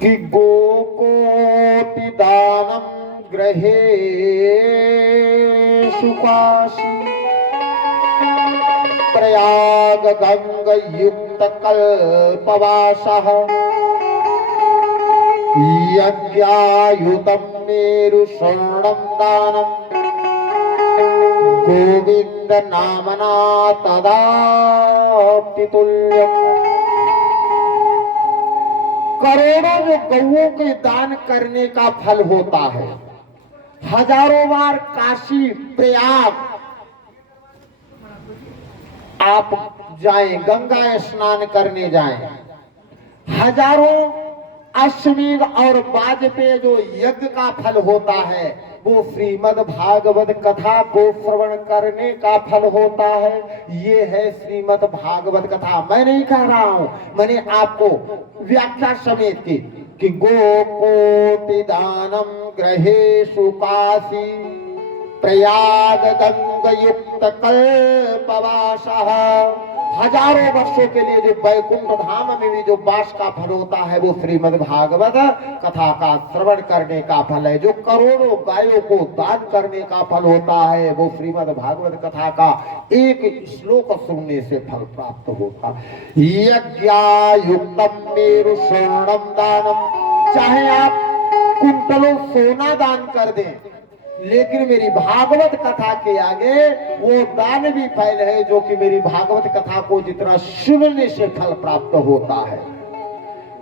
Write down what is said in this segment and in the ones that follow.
कि गोकोटि दानम ग्रहेषु काशी प्रयाग गंग युक्त कल्पवासः यज्ञायुतं मेरु स्वर्णं दानम् गोविंद नामना तदाप्ति तुल्यम्। करोड़ों जो गौओं के दान करने का फल होता है, हजारों बार काशी प्रयाग आप जाएं, गंगा स्नान करने जाएं, हजारों अश्वमेध और वाजपेय जो यज्ञ का फल होता है वो श्रीमद् भागवत कथा को श्रवण करने का फल होता है। ये है श्रीमद् भागवत कथा। मैं नहीं कह रहा हूं, मैंने आपको व्याख्या समेत की कि गोकोटि दानम ग्रहेषु काशी प्रयाग गंग युक्त कल्पवासः। हजारों वर्षों के लिए जो वैकुंठ धाम में भी जो वास का फल होता है वो श्रीमद् भागवत कथा का श्रवण करने का फल है। जो करोड़ों गायों को दान करने का फल होता है वो श्रीमद् भागवत कथा का एक श्लोक सुनने से फल प्राप्त होता। यज्ञायुक्तम मेरु स्वर्णम दानम, चाहे आप कुंतलों सोना दान कर दें, लेकिन मेरी भागवत कथा के आगे वो दान भी फैल है जो कि मेरी भागवत कथा को जितना सुनने से फल प्राप्त होता है।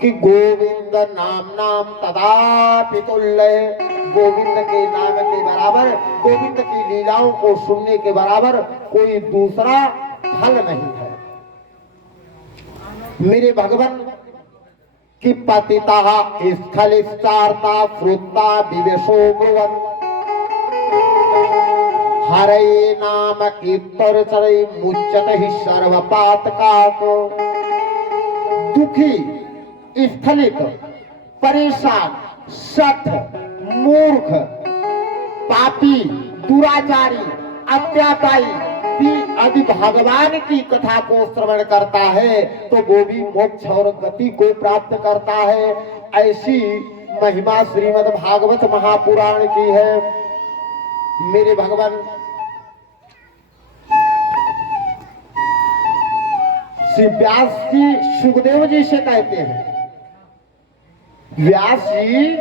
कि गोविंद नाम नाम तदापि तुल्य, गोविंद के नाम के बराबर, गोविंद की लीलाओं को सुनने के बराबर कोई दूसरा फल नहीं है। मेरे भगवान की पतिता स्खलितार्ता श्रुता विवेशो ब्रुवन् हरे नाम कीर्तन चरे मुच्यत ही सर्वपातकात्। दुखी, स्खलित, परेशान, शठ, मूर्ख, पापी, दुराचारी, अत्याचारी यदि भगवान की कथा को श्रवण करता है तो वो भी मोक्ष और गति को प्राप्त करता है। ऐसी महिमा श्रीमद् भागवत महापुराण की है। मेरे भगवान श्री व्यास जी सुखदेव जी से कहते हैं, व्यास जी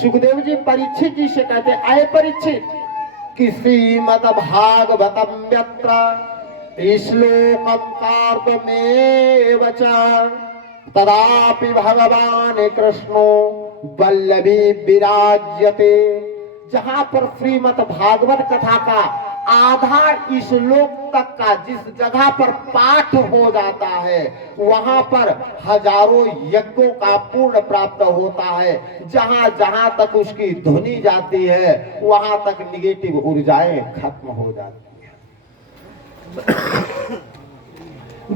सुखदेव जी परीक्षित जी से कहते हैं, आए परीक्षित कि श्रीमद् भागवतम यत्र श्लोकम कार्तमेव च तदापि भगवान कृष्णो वल्लभी विराज्यते। जहां पर श्रीमद् भागवत कथा का आधा श्लोक तक का जिस जगह पर पाठ हो जाता है वहां पर हजारों यज्ञों का पूर्ण प्राप्त होता है। जहां जहां तक उसकी ध्वनि जाती है वहां तक निगेटिव ऊर्जाएं खत्म हो जाती है।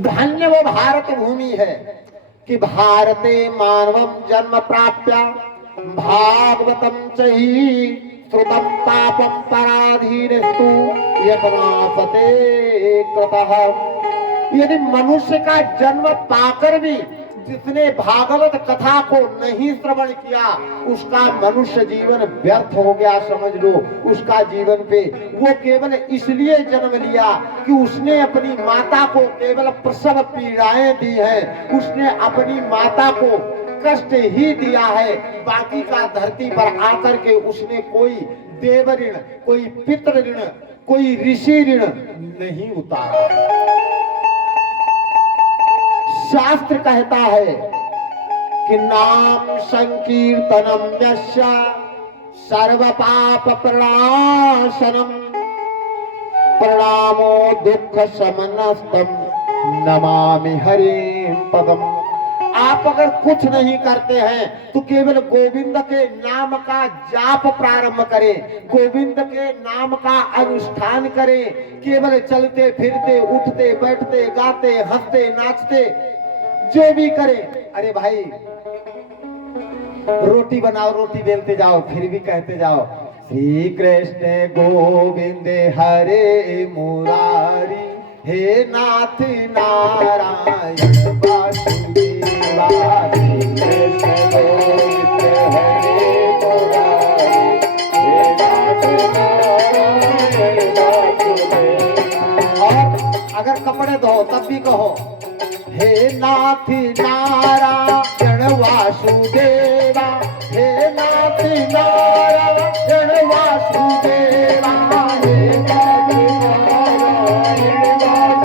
धन्य वो भारत भूमि है कि भारते मानवम जन्म प्राप्य भागवतम चहि श्रुतम पापम पराधीनस्तु यतनासते कृतः। यदि मनुष्य का जन्म पाकर भी जिसने भागवत कथा को नहीं श्रवण किया उसका मनुष्य जीवन व्यर्थ हो गया, समझ लो। उसका जीवन पे वो केवल इसलिए जन्म लिया कि उसने अपनी माता को केवल प्रसव पीड़ाएं दी है, उसने अपनी माता को कष्ट ही दिया है। बाकी का धरती पर आकर के उसने कोई देव ऋण, कोई पितृ ऋण, कोई ऋषि ऋण नहीं उतारा। शास्त्र कहता है कि नाम संकीर्तनम यस्य सर्व पाप प्रणाशनम प्रणामो दुख शमनस्तम नमामि हरिं पदम। आप अगर कुछ नहीं करते हैं तो केवल गोविंद के नाम का जाप प्रारंभ करें, गोविंद के नाम का अनुष्ठान करें। केवल चलते फिरते उठते बैठते गाते हंसते नाचते जो भी करें। अरे भाई रोटी बनाओ, रोटी बेलते जाओ, फिर भी कहते जाओ श्री कृष्ण गोविंद हरे मुरारी हे नाथ नारायण वासुदेवा। कपड़े धो तब भी कहो हे नाथ नारायण वासुदेवा, हे नाथ नारायण वासुदेवा, हे नाथ नारायण वासुदेवा,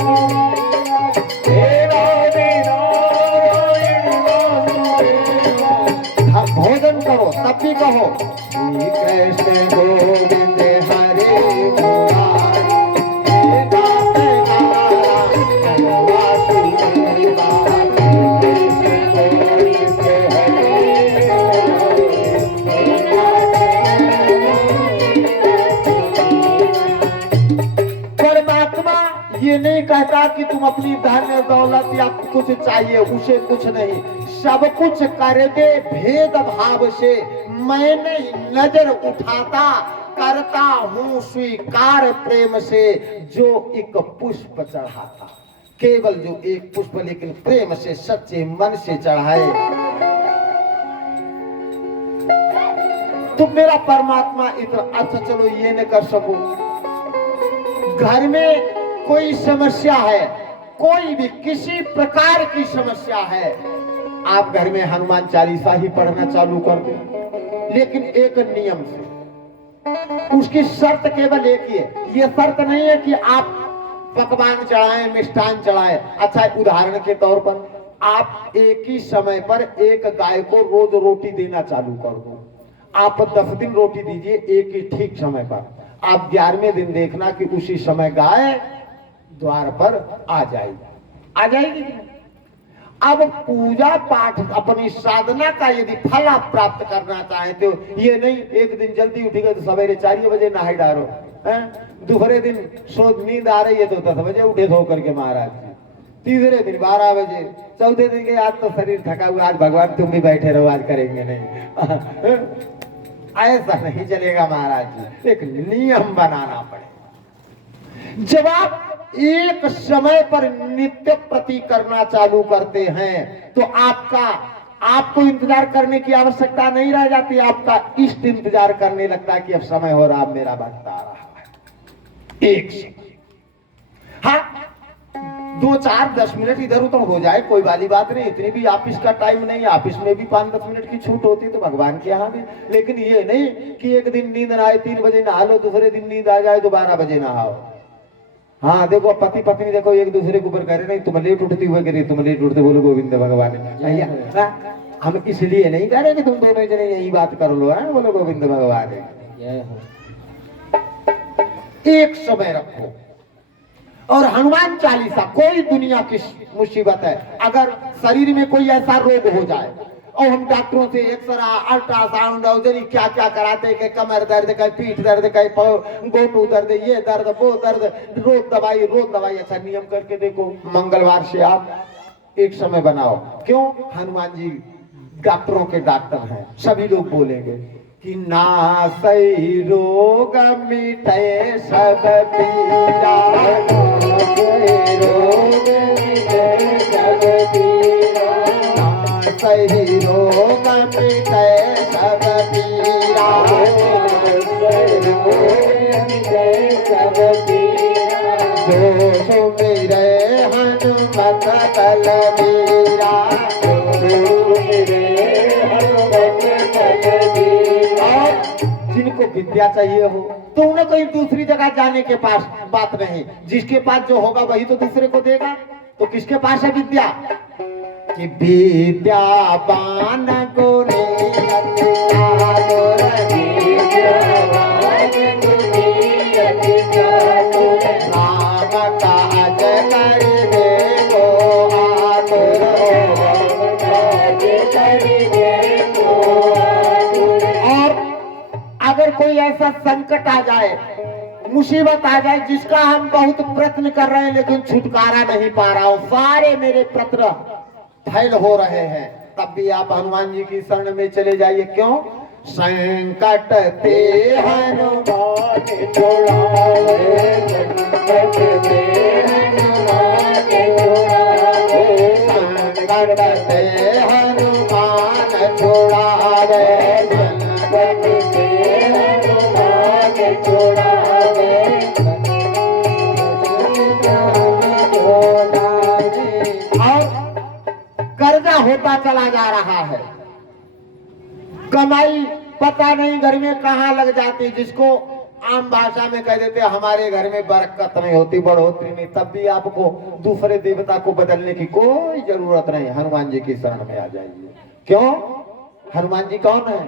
हे नाथ नारायण वासुदेवा। भोजन करो तब भी कहो श्री कृष्ण गोविंद हरे मुरारी, हे नाथ नारायण वासुदेवा, परमात्मा ये नहीं कहता कि तुम अपनी धन दौलत या कुछ चाहिए, उसे कुछ नहीं, सब कुछ कर दे भेद भाव से। मैंने नजर उठाता करता हूँ स्वीकार प्रेम से, जो एक पुष्प चढ़ाता, केवल जो एक पुष्प लेकिन प्रेम से सच्चे मन से चढ़ाए, तो मेरा परमात्मा इतना अच्छा। चलो ये न कर सको, घर में कोई समस्या है, कोई भी किसी प्रकार की समस्या है, आप घर में हनुमान चालीसा ही पढ़ना चालू कर दो, लेकिन एक नियम से। उसकी शर्त केवल एक ही है, ये शर्त नहीं है कि आप पकवान चढ़ाएं, मिष्ठान चढ़ाएं। अच्छा, उदाहरण के तौर पर आप एक ही समय पर एक गाय को रोज रोटी देना चालू कर दो। आप 10 दिन रोटी दीजिए एक ही ठीक समय पर, आप 11वें दिन देखना कि उसी समय गाय द्वार पर आ जाएगी। अब पूजा पाठ अपनी साधना का यदि फल आप प्राप्त करना चाहते हो, ये नहीं एक दिन जल्दी उठेगा तो सवेरे 4 बजे नहाई डालो, दूसरे दिन सोच नींद आ रही है तो 10 बजे उठे धो करके महाराज, तीसरे दिन 12 बजे, चौथे दिन के आज तो शरीर थका हुआ, आज भगवान तुम भी बैठे रहो, आज करेंगे नहीं। ऐसा नहीं चलेगा महाराज जी, एक नियम बनाना पड़ेगा। जब आप एक समय पर नित्य प्रति करना चालू करते हैं तो आपको इंतजार करने की आवश्यकता नहीं रह जाती, आपका इष्ट इंतजार करने लगता है कि अब समय हो रहा, मेरा वक्त आ रहा है। एक समय, हाँ 2, 4, 10 मिनट इधर उधर हो जाए कोई वाली बात नहीं, इतनी भी ऑफिस का टाइम नहीं, ऑफिस में भी 5-10 मिनट की छूट होती है तो भगवान के यहाँ भी। लेकिन ये नहीं कि एक दिन नींद ना आए 3 बजे नहा लो, दूसरे दिन नींद आ जाए तो 12 बजे नहाओ। हाँ देखो, पति पत्नी देखो एक दूसरे के ऊपर कह रहे नहीं तुम लेट उठती हुए गिरी, तुम लेट उठते, बोलो गोविंद भगवान। हम इसलिए नहीं कह रहे कि तुम दोनों जने यही बात कर लो, है बोलो गोविंद भगवान। एक समय रखो। और हनुमान चालीसा, कोई दुनिया की मुसीबत है, अगर शरीर में कोई ऐसा रोग हो जाए और हम डॉक्टरों से एक्सरा, अल्ट्रासाउंड और क्या क्या कराते, कि कमर दर्द, कहीं पीठ दर्द, कहीं गोटू दर्द, ये दर्द वो दर्द, रोज दवाई। अच्छा, नियम करके देखो, मंगलवार से आप एक समय बनाओ। क्यों? हनुमान जी डॉक्टरों के डॉक्टर हैं, सभी लोग बोलेंगे कि नासई रोग मिटे सब पीरा, रोग मिटे सब पीरा, नासई रोग मिटे सब पीरा, मिटे सब पीरा, जो सुमिरे हनुमत बलबीरा, जिनको विद्या चाहिए हो तो उन्हें कहीं दूसरी जगह जाने के पास बात नहीं, जिसके पास जो होगा वही तो दूसरे को देगा। तो किसके पास है विद्या? कि विद्यावान गुणी राम काज करिबे को आतुर, अगर कोई ऐसा संकट आ जाए, मुसीबत आ जाए जिसका हम बहुत प्रयत्न कर रहे हैं लेकिन छुटकारा नहीं पा रहा हो, सारे मेरे प्रयत्न फैल हो रहे हैं, तब भी आप हनुमान जी की शरण में चले जाइए। क्यों? संकट ते हनुमान छुड़ावे, संकट ते हनुमान छुड़ावे, संकट ते हनुमान छुड़ावे, होता चला जा रहा है। कमाई पता नहीं घर में कहाँ लग जाती, जिसको आम भाषा में कह देते हमारे घर में बरकत नहीं होती, बढ़ोतरी नहीं, तब भी आपको दूसरे देवता को बदलने की कोई जरूरत नहीं, हनुमान जी की शरण में आ जाइए। क्यों? हनुमान जी कौन है?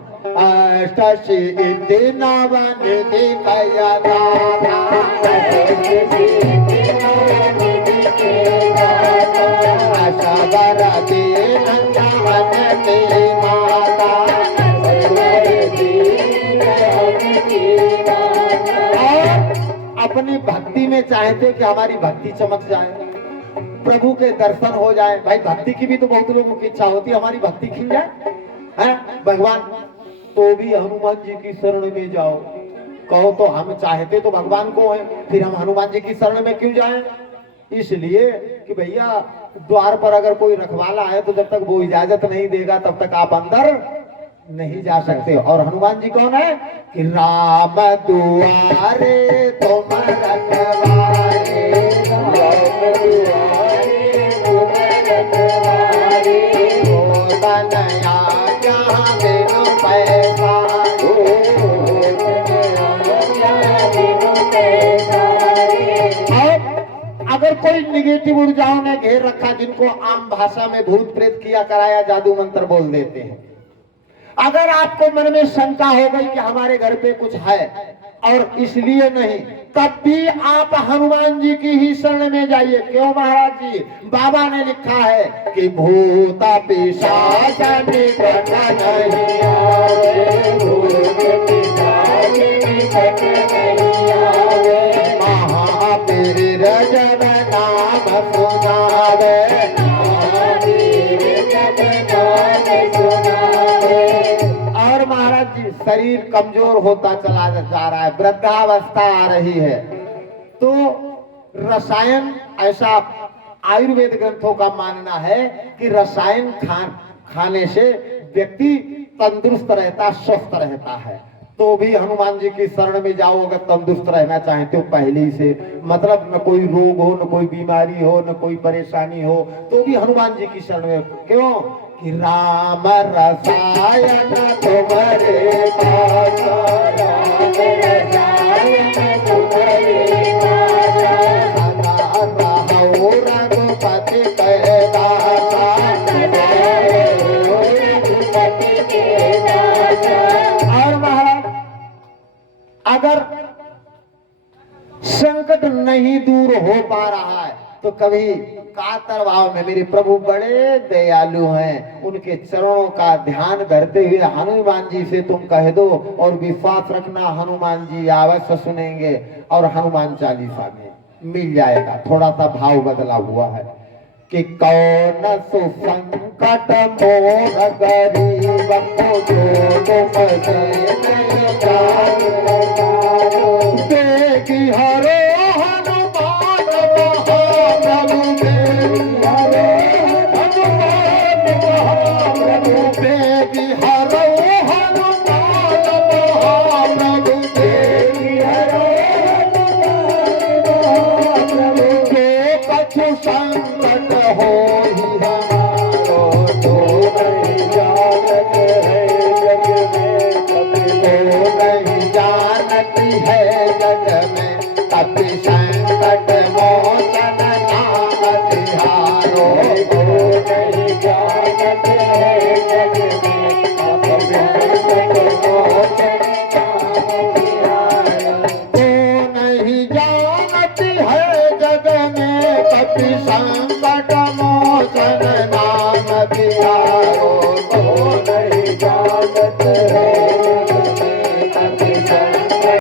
अपनी भक्ति में चाहते कि हमारी भक्ति चमक जाए, प्रभु के दर्शन हो जाए। भाई भक्ति की भी तो बहुत लोगों की इच्छा होती है, हमारी भक्ति खिल जाए है भगवान, तो भी हनुमान जी की शरण में जाओ। कहो तो हम चाहते तो भगवान को है, फिर हम हनुमान जी की शरण में क्यों जाएं? इसलिए कि भैया द्वार पर अगर कोई रखवाला है तो जब तक वो इजाजत नहीं देगा तब तक आप अंदर नहीं जा सकते। और हनुमान जी कौन है? कि राम दुआरे तुम रखवारे, राम दुआरे तुम रखवारे, हो तनया जहाँ बिनु पैसारे, हो तनया बिनु पैसारे। अगर कोई निगेटिव ऊर्जाओं ने घेर रखा, जिनको आम भाषा में भूत प्रेत किया कराया जादू मंत्र बोल देते हैं, अगर आपको मन में शंका हो गई कि हमारे घर पे कुछ है और इसलिए नहीं, तब भी आप हनुमान जी की ही शरण में जाइए। क्यों महाराज जी? बाबा ने लिखा है कि भूत पिशाच निकट नहीं आवे, भूत पिशाच निकट नहीं आवे, महावीर जब नाम सुनावे, महावीर जब नाम सुनावे। और महाराज जी शरीर कमजोर होता चला जा रहा है, वृद्धावस्था आ रही है, तो रसायन, ऐसा आयुर्वेद ग्रंथों का मानना है कि रसायन खाने से व्यक्ति तंदुरुस्त रहता, स्वस्थ रहता है। तो भी हनुमान जी की शरण में जाओ अगर तंदुरुस्त रहना चाहते हो पहले ही से, मतलब न कोई रोग हो, न कोई बीमारी हो, न कोई परेशानी हो, तो भी हनुमान जी की शरण में। क्यों? कि राम रसायन तुम्हारे पास, राम रसायन तुम्हारे पास, सदा रहो रघुपति के दासा, सदा रहो रघुपति के दासा। और महाराज अगर संकट नहीं दूर हो पा रहा है तो कभी कातर भाव में मेरे प्रभु बड़े दयालु हैं, उनके चरणों का ध्यान करते हुए हनुमान जी से तुम कह दो और विश्वास रखना हनुमान जी अवश्य सुनेंगे। और हनुमान चालीसा में मिल जाएगा, थोड़ा सा भाव बदला हुआ है कि कौन सुसंकट मोर गरीब को जो तुम देगी हरो संकट मोचन